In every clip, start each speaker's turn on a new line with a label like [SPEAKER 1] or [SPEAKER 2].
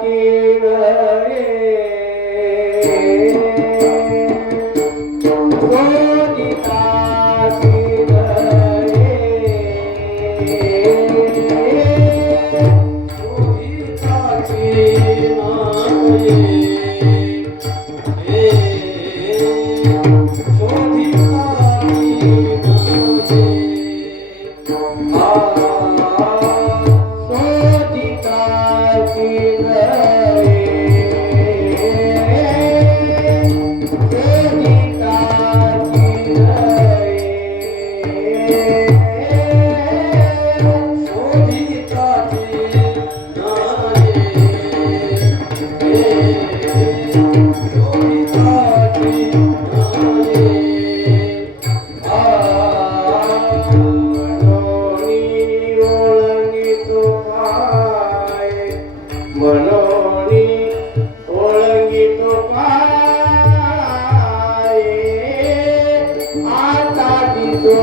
[SPEAKER 1] की मनो नी ओलंगी तो पाय, मनो नी ओलंगी तो पाय, आतागी तो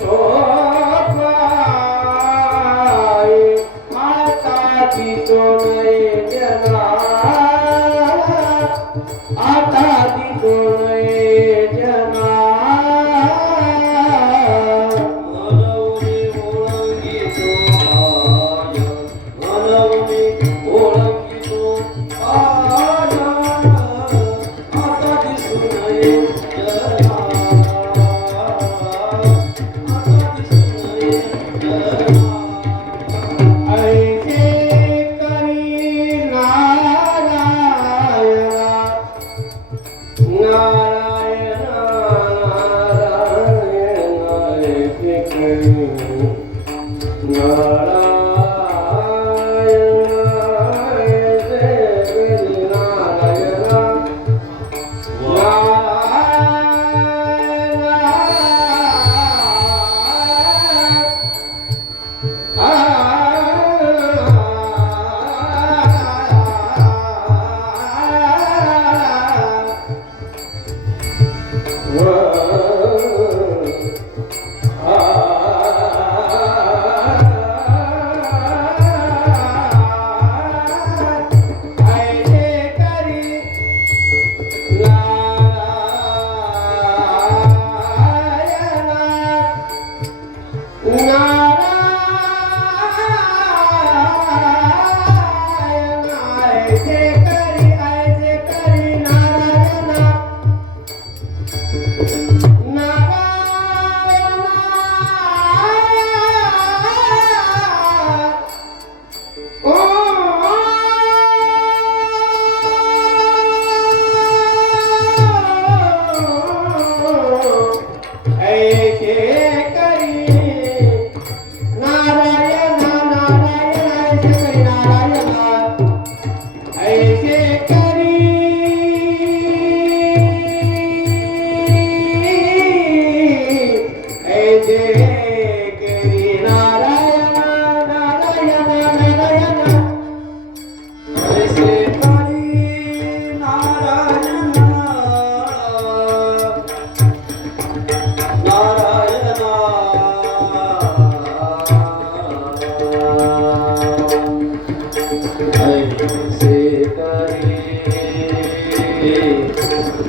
[SPEAKER 1] don't Narayana.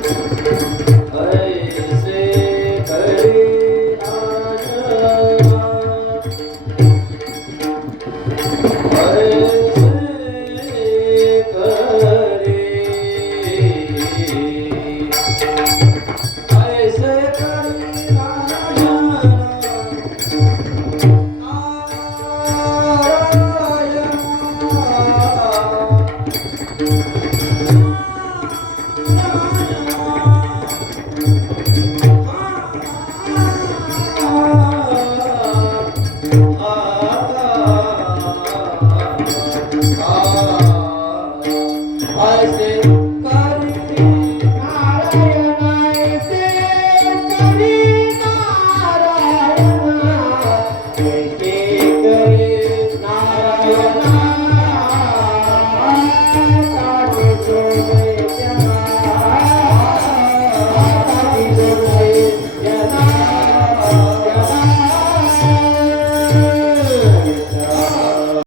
[SPEAKER 2] thank you
[SPEAKER 1] Thank you.